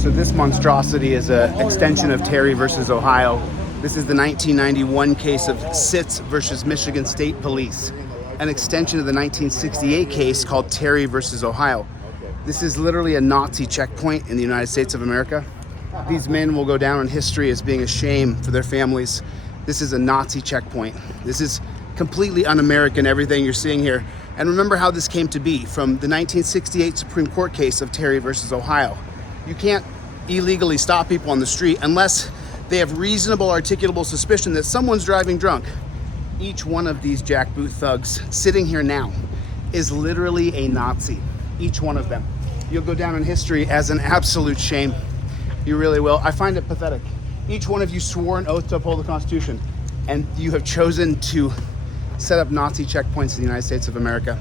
So this monstrosity is an extension of Terry versus Ohio. This is the 1991 case of Sitz versus Michigan State Police, an extension of the 1968 case called Terry versus Ohio. This is literally a Nazi checkpoint in the United States of America. These men will go down in history as being a shame for their families. This is a Nazi checkpoint. This is completely un-American, everything you're seeing here. And remember how this came to be from the 1968 Supreme Court case of Terry versus Ohio. You can't illegally stop people on the street unless they have reasonable articulable suspicion that someone's driving drunk. Each one of these jackboot thugs sitting here now is literally a Nazi. Each one of them. You'll go down in history as an absolute shame. You really will. I find it pathetic. Each one of you swore an oath to uphold the Constitution, and you have chosen to set up Nazi checkpoints in the United States of America.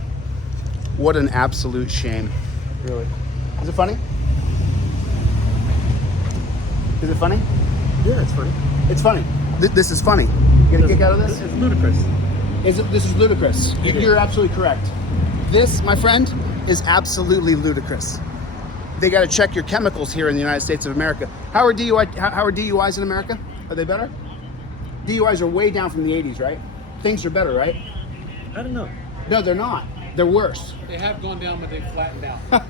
What an absolute shame. Really. Is it funny? Is it funny? Yeah, it's funny. It's funny. This is funny. You get a kick out of this? It's ludicrous. This is ludicrous. You're absolutely correct. This, my friend, is absolutely ludicrous. They got to check your chemicals here in the United States of America. How are DUIs in America? Are they better? DUIs are way down from the 80s, right? Things are better, right? I don't know. No, they're not. They're worse. They have gone down, but they've flattened out.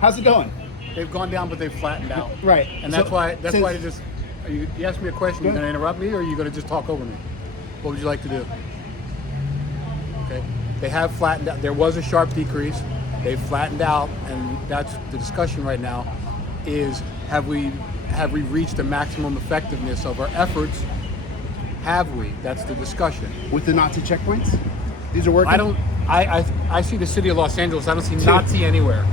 How's it going? They've gone down, but they've flattened out. Right. And that's why they just. You ask me a question. You're going to interrupt me, or are you going to just talk over me? What would you like to do? Okay. They have flattened out. There was a sharp decrease. They've flattened out, and that's the discussion right now. Is have we reached the maximum effectiveness of our efforts? Have we? That's the discussion. With the Nazi checkpoints? These are working? I see the city of Los Angeles. I don't see Nazi anywhere.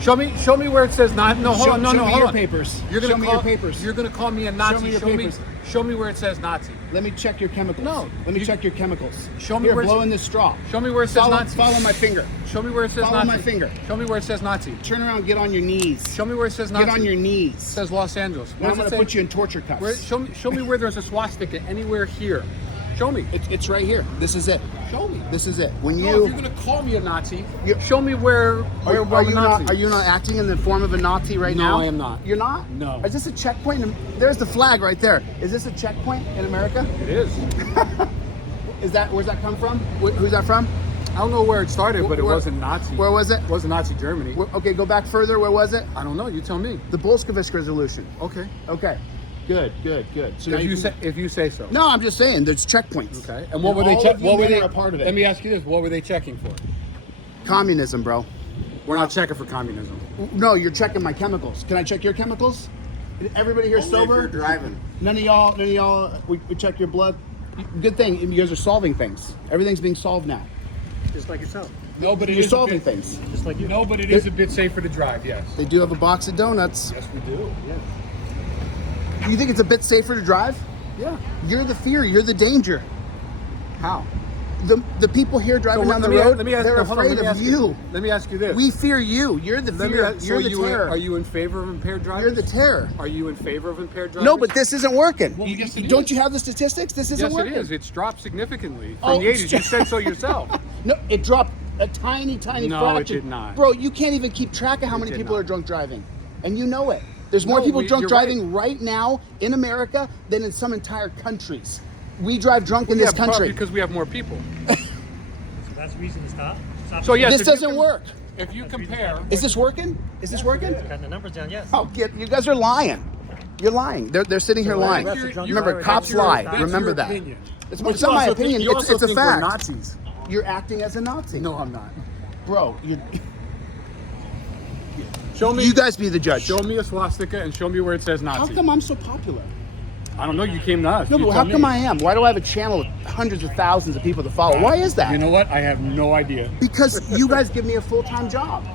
Show me where it says Nazi. No, hold on. Show me hold your on. papers. You're gonna show me call, your papers. You're gonna call me a Nazi. Show me your papers. Show me where it says Nazi. Let me check your chemicals. No. Let me check your chemicals. Show me Here, where blow in this straw. Show me where it says Nazi. Follow my finger. Show me where it says Follow Nazi. my finger. Show me where it says Nazi. Turn around, get on your knees. Show me where it says Nazi. Get on your knees. It says Los Angeles. Now I'm going to put you in torture cuffs. Show me where there's a swastika anywhere here. Show me. It's right here. This is it. Show me. This is it. When No, if you're going to call me a Nazi, show me where are you Nazi. not? Are you not acting in the form of a Nazi right now? No, I am not. You're not? No. Is this a checkpoint? There's the flag right there. Is this a checkpoint in America? It is. Where's that come from? Who's that from? I don't know where it started, but it wasn't Nazi. Where was it? It wasn't Nazi Germany. Okay, go back further. Where was it? I don't know. You tell me. The Bolshevik Resolution. Okay. Okay. Good. So If you say so. No, I'm just saying there's checkpoints. Okay. And what were they checking? What were they a part of it? Let me ask you this: what were they checking for? Communism, bro. We're not checking for communism. No, you're checking my chemicals. Can I check your chemicals? Everybody here sober? Only if you're driving. None of y'all. We check your blood. Good thing you guys are solving things. Everything's being solved now. Just like yourself. No, but You're solving things. Just like you. No, but it is a bit safer to drive. Yes. They do have a box of donuts. Yes, we do. Yes. You think it's a bit safer to drive? Yeah. You're the fear. You're the danger. How? The people here driving down the road, they're afraid of you. Let me ask you this. We fear you. You're the fear. You're the terror. Are you in favor of impaired drivers? You're the terror. Are you in favor of impaired drivers? No, but this isn't working. Well, yes, it Don't is. you have the statistics? This isn't yes, working. it is. It's dropped significantly from Oh, the 80s. You said so yourself. No, it dropped a tiny fraction. No, it did not. Bro, you can't even keep track of how many did people not. are drunk driving. And you know it. There's more No, people drunk you're driving right now in America than in some entire countries. We drive drunk in this country. Because we have more people. So that's the reason to stop. So yes, This if you doesn't work. If you compare, Is this working? Is this working? Cutting the numbers down, yes. Oh, you guys are lying. You're lying. They're sitting here lying. Remember, cops lie. Remember that. It's not my opinion. It's a fact. Nazis. You're acting as a Nazi. No, I'm not. Bro, Show me. you guys be the judge. Show me a swastika and show me where it says Nazi. How come I'm so popular? I don't know. You came to us. No, You but tell how come me. I am? Why do I have a channel with hundreds of thousands of people to follow? Why is that? You know what? I have no idea. Because you guys give me a full-time job.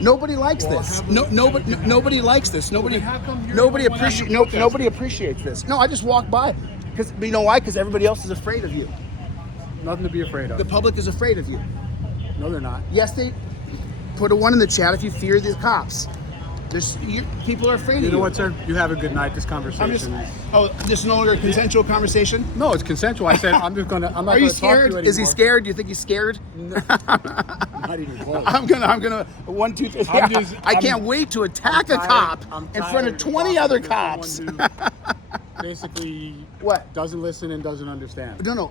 Nobody likes this. Nobody likes this. Nobody appreciates this. No, I just walk by. Because you know why? Because everybody else is afraid of you. Nothing to be afraid of. The public is afraid of you. No, they're not. Yes, they put a 1 in the chat if you fear the cops. People are afraid of you. You know what, sir? You have a good night. This conversation. This is no longer a consensual conversation? No, it's consensual. I said I'm not Are you scared? Is he scared? Do you think he's scared? No, not even close. I'm gonna 1, 2, 3. I can't wait to attack a cop in front of 20 other cops. Basically, what? Doesn't listen and doesn't understand. No.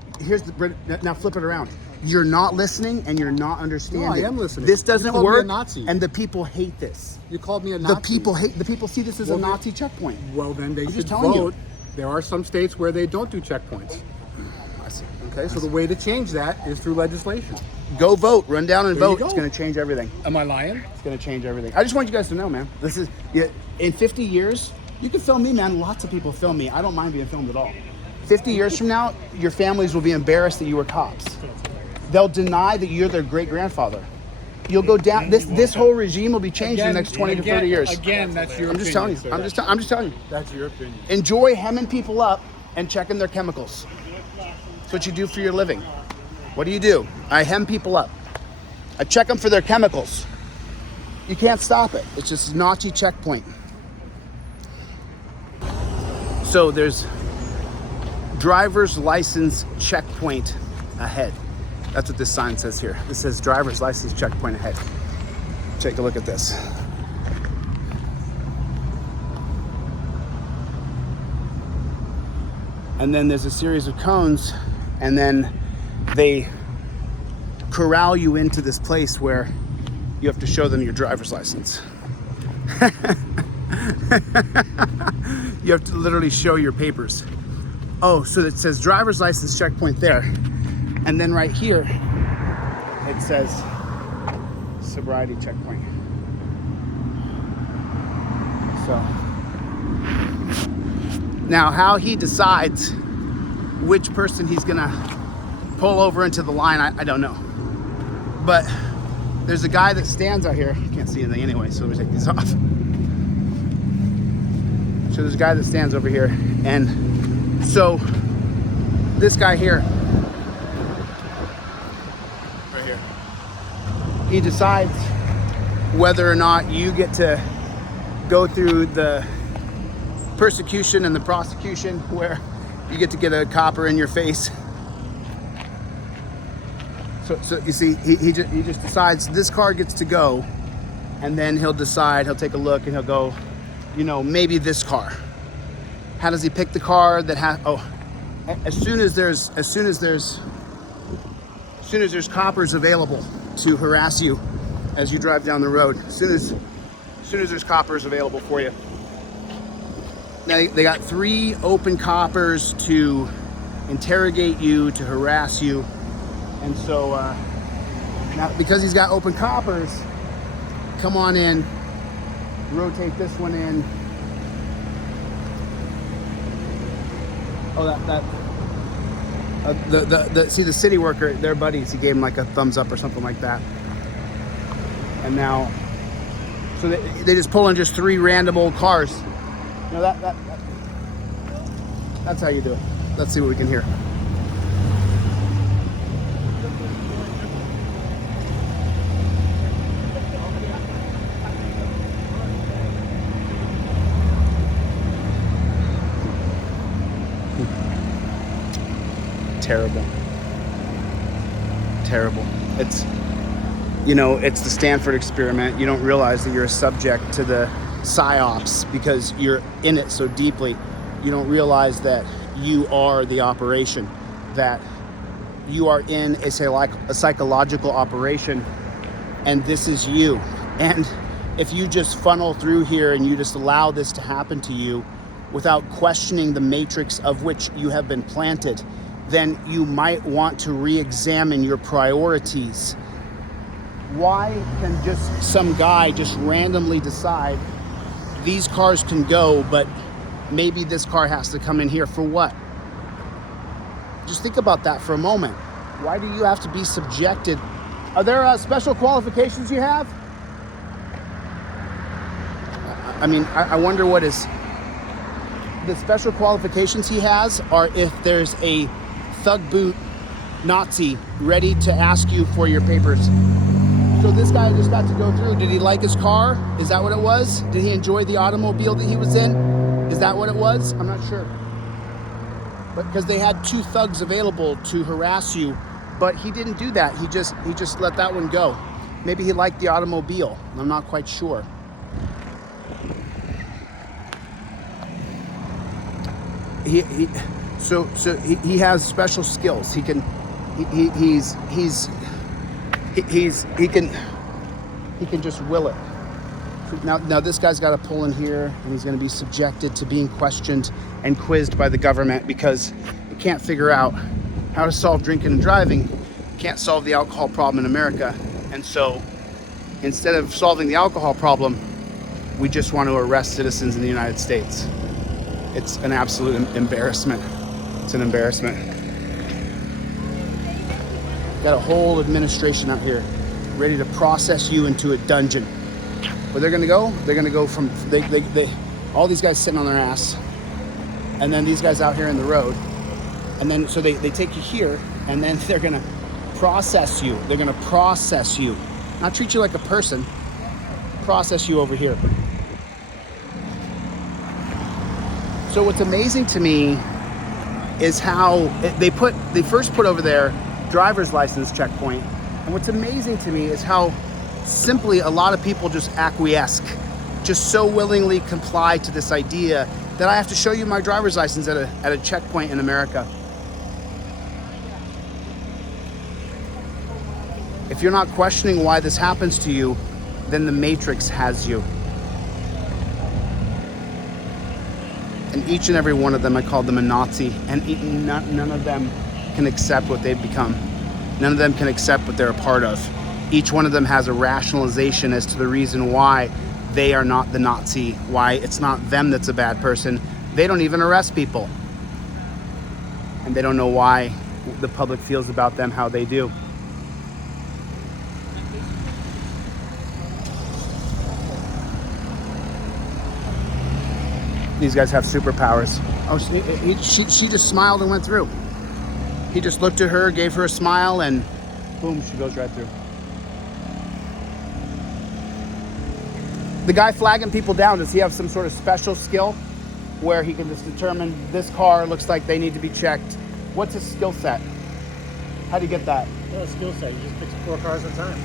Now flip it around. You're not listening and you're not understanding. No, I am listening. This doesn't You called me work, a Nazi. and the people hate this. You called me a Nazi. The people see this as a Nazi checkpoint. Well, then they should just telling vote. you. There are some states where they don't do checkpoints. I see. Okay, so the way to change that is through legislation. Go vote. Run down and There you vote. go. It's going to change everything. Am I lying? It's going to change everything. I just want you guys to know, man. This is in 50 years. You can film me, man. Lots of people film me. I don't mind being filmed at all. 50 years from now, your families will be embarrassed that you were cops. They'll deny that you're their great-grandfather. You'll go down. This whole regime will be changed in the next 20 to 30 years. Again, that's your I'm just opinion, telling you. sir. I'm just telling you. That's your opinion. Enjoy hemming people up and checking their chemicals. That's what you do for your living. What do? I hem people up. I check them for their chemicals. You can't stop it. It's just a Nazi checkpoint. So there's driver's license checkpoint ahead. That's what this sign says here. It says driver's license checkpoint ahead. Take a look at this. And then there's a series of cones, and then they corral you into this place where you have to show them your driver's license. You have to literally show your papers. Oh, so it says driver's license checkpoint there. And then right here, it says sobriety checkpoint. So, now how he decides which person he's gonna pull over into the line, I don't know. But there's a guy that stands out here. You can't see anything anyway, so let me take these off. So there's a guy that stands over here, and so this guy here, right here, he decides whether or not you get to go through the persecution and the prosecution where you get to get a copper in your face. So you see, he just decides this car gets to go, and then he'll take a look and he'll go, maybe this car. How does he pick the car that has? Oh, as soon as there's coppers available to harass you as you drive down the road. As soon as there's coppers available for you. Now they got 3 open coppers to interrogate you, to harass you, and so now because he's got open coppers, come on in. Rotate this one in. Oh, see the city worker, their buddies, he gave him like a thumbs up or something like that. And now, so they just pull in just 3 random old cars. That's how you do it. Let's see what we can hear. Terrible. It's the Stanford experiment. You don't realize that you're a subject to the psyops because you're in it so deeply. You don't realize that you are the operation, that you are in a psychological operation, and this is you. And if you just funnel through here and you just allow this to happen to you without questioning the matrix of which you have been planted, then you might want to re-examine your priorities. Why can just some guy just randomly decide these cars can go, but maybe this car has to come in here for what? Just think about that for a moment. Why do you have to be subjected? Are there special qualifications you have? I wonder what the special qualifications he has are if there's a thug boot Nazi ready to ask you for your papers. So this guy just got to go through. Did he like his car? Is that what it was? Did he enjoy the automobile that he was in? Is that what it was? I'm not sure. But because they had 2 thugs available to harass you, but he didn't do that. He just let that one go. Maybe he liked the automobile. I'm not quite sure. He has special skills. He can just will it. Now this guy's got to pull in here, and he's going to be subjected to being questioned and quizzed by the government because he can't figure out how to solve drinking and driving, can't solve the alcohol problem in America. And so instead of solving the alcohol problem, we just want to arrest citizens in the United States. It's an absolute embarrassment. It's an embarrassment. Got a whole administration out here ready to process you into a dungeon. Where they're gonna go from, all these guys sitting on their ass, and then these guys out here in the road, and then so they take you here, and then they're gonna process you. They're gonna process you, not treat you like a person, process you over here. So what's amazing to me is how they first put over there driver's license checkpoint, and what's amazing to me is how simply a lot of people just acquiesce, just so willingly comply to this idea that I have to show you my driver's license at a checkpoint in America. If you're not questioning why this happens to you, then the Matrix has you. And each and every one of them, I called them a Nazi, and none of them can accept what they've become. None of them can accept what they're a part of. Each one of them has a rationalization as to the reason why they are not the Nazi, why it's not them that's a bad person. They don't even arrest people. And they don't know why the public feels about them how they do. These guys have superpowers. Oh, she just smiled and went through. He just looked at her, gave her a smile, and boom, she goes right through. The guy flagging people down, does he have some sort of special skill where he can just determine this car looks like they need to be checked? What's his skill set? How do you get that? No skill set. You just pick 4 cars at a time.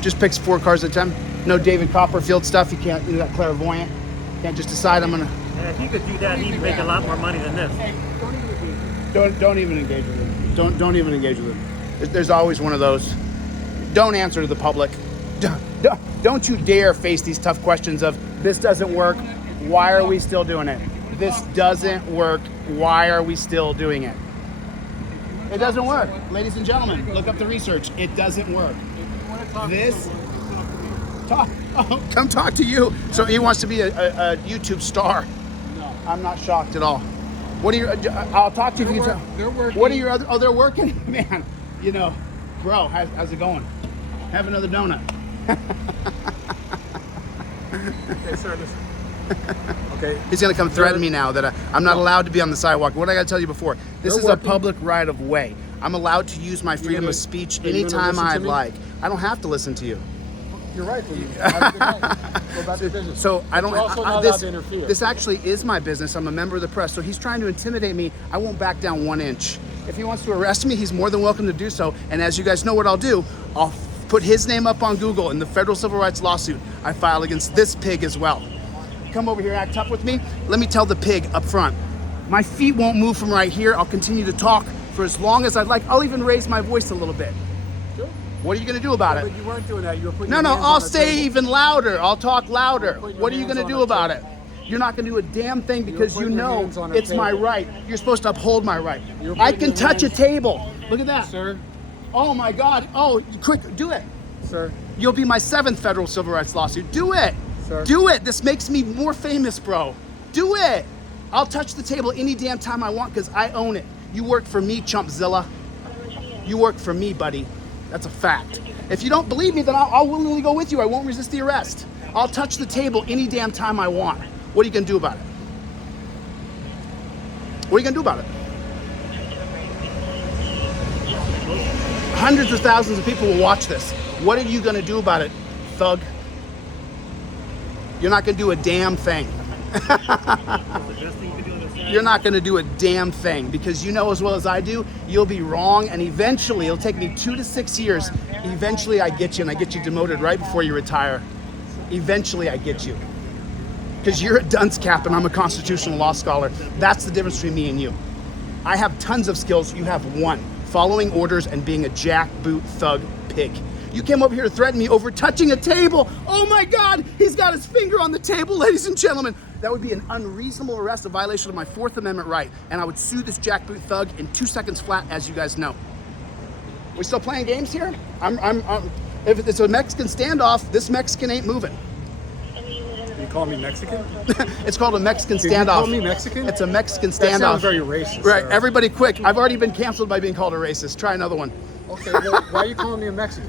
Just picks 4 cars at a time? No David Copperfield stuff? You can't do that clairvoyant? Can't just decide I'm gonna... And if he could do that, he'd make a lot more money than this. Don't even engage with him. Don't even engage with him. There's always one of those. Don't answer to the public. Don't you dare face these tough questions of, this doesn't work, why are we still doing it? This doesn't work, why are we still doing it? It doesn't work. Ladies and gentlemen, look up the research. It doesn't work. Come talk to you. So he wants to be a YouTube star. No. I'm not shocked at all. What are your, I'll talk to you if you tell. They're working. What are your other, oh, they're working? Man, you know, bro, how's it going? Have another donut. Okay, sir, listen. Okay. He's gonna come threaten me now that I'm not allowed to be on the sidewalk. What did I gotta tell you before? This is a public right of way. I'm allowed to use my freedom of speech anytime I'd like. I don't have to listen to you. You're right. Have a good night. Go back to business. So I don't. You're also not allowed to interfere. This actually is my business. I'm a member of the press. So he's trying to intimidate me. I won't back down 1 inch. If he wants to arrest me, he's more than welcome to do so. And as you guys know what I'll do, I'll put his name up on Google in the federal civil rights lawsuit I file against this pig as well. Come over here, act tough with me. Let me tell the pig up front. My feet won't move from right here. I'll continue to talk for as long as I'd like. I'll even raise my voice a little bit. Sure. What are you gonna do about it? But you weren't doing that. You were putting No, your hands I'll on the say table. even louder. I'll talk louder. Put your What are you hands gonna on do the about it? table. You're not gonna do a damn thing because you putting your know hands on a it's my table. right. You're supposed to uphold my right. You're I putting can your touch a hands- table. Look at that. Sir, Oh my God. Oh, quick, do it. sir, You'll be my 7th federal civil rights lawsuit. Do it. Sir. Do it. This makes me more famous, bro. Do it. I'll touch the table any damn time I want because I own it. You work for me, Chumpzilla. You work for me, buddy. That's a fact. If you don't believe me, then I'll willingly go with you. I won't resist the arrest. I'll touch the table any damn time I want. What are you gonna do about it? What are you gonna do about it? Hundreds of thousands of people will watch this. What are you gonna do about it, thug? You're not gonna do a damn thing. That's the best thing you can do in this side. You're not gonna do a damn thing, because you know as well as I do, you'll be wrong, and eventually, it'll take me 2 to 6 years. Eventually I get you, and I get you demoted right before you retire. Eventually I get you. Because you're a dunce cap and I'm a constitutional law scholar. That's the difference between me and you. I have tons of skills, you have one. Following orders and being a jackboot thug pig. You came over here to threaten me over touching a table. Oh my God, he's got his finger on the table, ladies and gentlemen. That would be an unreasonable arrest, a violation of my Fourth Amendment right. And I would sue this jackboot thug in 2 seconds flat, as you guys know. We still playing games here? If it's a Mexican standoff, this Mexican ain't moving. You call me Mexican? It's called a Mexican Did standoff. you call me Mexican? It's a Mexican That standoff. sounds very racist. Right, sir. everybody quick. I've already been canceled by being called a racist. Try another one. Okay, well, why are you calling me a Mexican?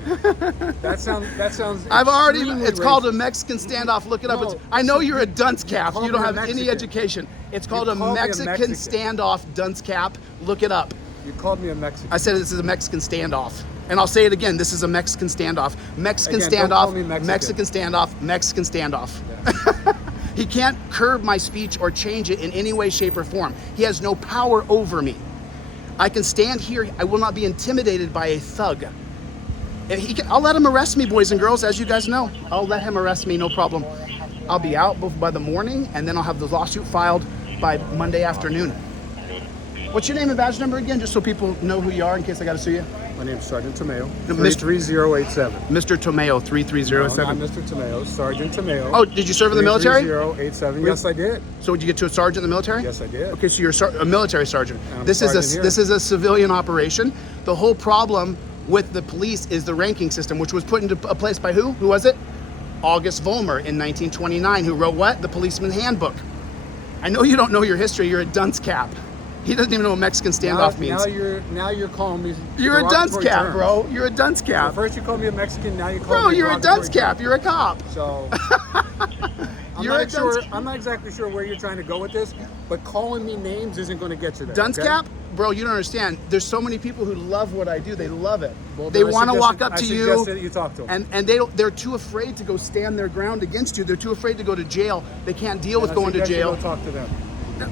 That sounds. I've already, extremely it's called a racist. Mexican standoff. Look it up. No, It's, I know you're a dunce cap. called You don't me a have any Mexican. education. It's called a called me a Mexican Mexican. standoff dunce cap. Look it up. You called me a Mexican. I said this is a Mexican standoff. And I'll say it again, this is a Mexican standoff. Mexican Again, don't call standoff, me Mexican. Mexican standoff, Mexican standoff. He can't curb my speech or change it in any way, shape, or form. He has no power over me. I can stand here, I will not be intimidated by a thug. I'll let him arrest me, boys and girls, as you guys know. I'll let him arrest me, no problem. I'll be out by the morning, and then I'll have the lawsuit filed by Monday afternoon. What's your name and badge number again, just so people know who you are in case I gotta sue you? My name's Sergeant Tomeo. Mr. 33087. Mr. Tomeo, 3307. No, not Mr. Tomeo. Sergeant Tomeo. Oh, did you serve in the military? 33087. Yes, I did. So did you get to a sergeant in the military? Yes, I did. Okay, so you're a military sergeant. I'm This sergeant is here. this is a civilian operation. The whole problem with the police is the ranking system, which was put into place by who? Who was it? August Vollmer in 1929, who wrote what? The Policeman's Handbook. I know you don't know your history. You're a dunce cap. He doesn't even know what Mexican standoff means. Now you're calling me. You're a dunce derogatory cap, terms. bro. You're a dunce So cap. first you called me a Mexican. Now you call Bro, me. you're a dunce derogatory cap. You're a cop. terms. So You're a dunce. I'm not exactly sure where you're trying to go with this, but calling me names isn't going to get you there. Dunce okay? cap? Bro, you don't understand. There's so many people who love what I do. They love it. Well, They then I want to suggest walk that- up to I you, suggest that you talk to them. and they're too afraid to go stand their ground against you. They're too afraid to go to jail. They can't deal with I going to suggest you jail. Go talk to them.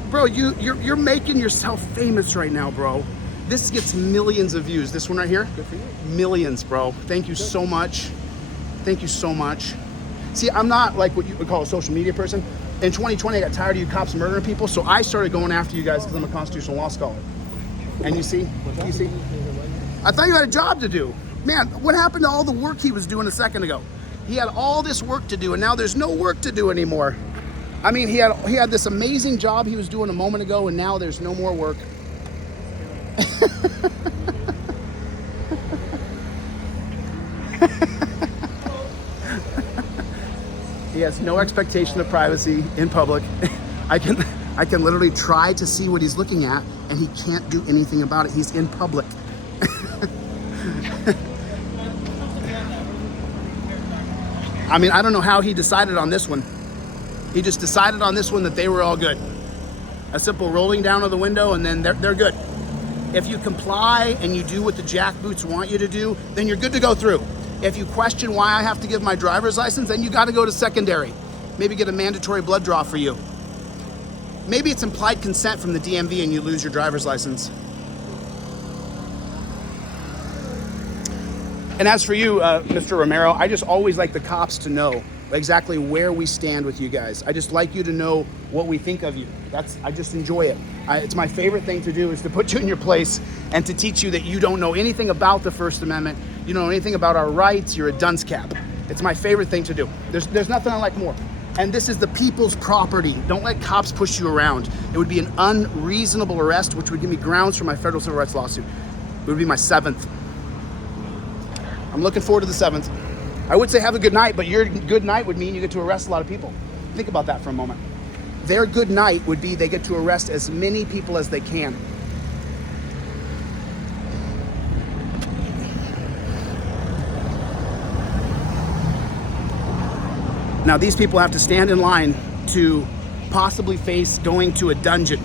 Bro, you're making yourself famous right now, bro. This gets millions of views. This one right here, Good for you. millions, bro. Thank you so much. Thank you so much. See, I'm not like what you would call a social media person. In 2020, I got tired of you cops murdering people, so I started going after you guys because I'm a constitutional law scholar. And you see, I thought you had a job to do. Man, what happened to all the work he was doing a second ago? He had all this work to do, and now there's no work to do anymore. I mean, he had this amazing job he was doing a moment ago, and now there's no more work. He has no expectation of privacy in public. I can literally try to see what he's looking at, and he can't do anything about it. He's in public. I mean, I don't know how he decided on this one. He just decided on this one that they were all good. A simple rolling down of the window, and then they're good. If you comply and you do what the jackboots want you to do, then you're good to go through. If you question why I have to give my driver's license, then you got to go to secondary. Maybe get a mandatory blood draw for you. Maybe it's implied consent from the DMV and you lose your driver's license. And as for you, Mr. Romero, I just always like the cops to know exactly where we stand with you guys. I just like you to know what we think of you. I just enjoy it. It's my favorite thing to do is to put you in your place and to teach you that you don't know anything about the First Amendment. You don't know anything about our rights. You're a dunce cap. It's my favorite thing to do. There's nothing I like more. And this is the people's property. Don't let cops push you around. It would be an unreasonable arrest, which would give me grounds for my federal civil rights lawsuit. It would be my 7th. I'm looking forward to the 7th. I would say have a good night, but your good night would mean you get to arrest a lot of people. Think about that for a moment. Their good night would be they get to arrest as many people as they can. Now these people have to stand in line to possibly face going to a dungeon.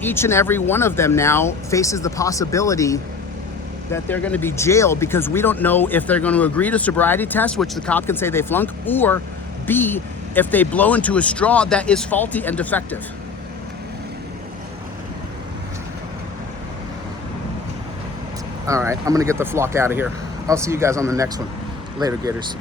Each and every one of them now faces the possibility that they're going to be jailed because we don't know if they're going to agree to sobriety test, which the cop can say they flunk, or B, if they blow into a straw that is faulty and defective. All right, I'm going to get the flock out of here. I'll see you guys on the next one. Later, Gators.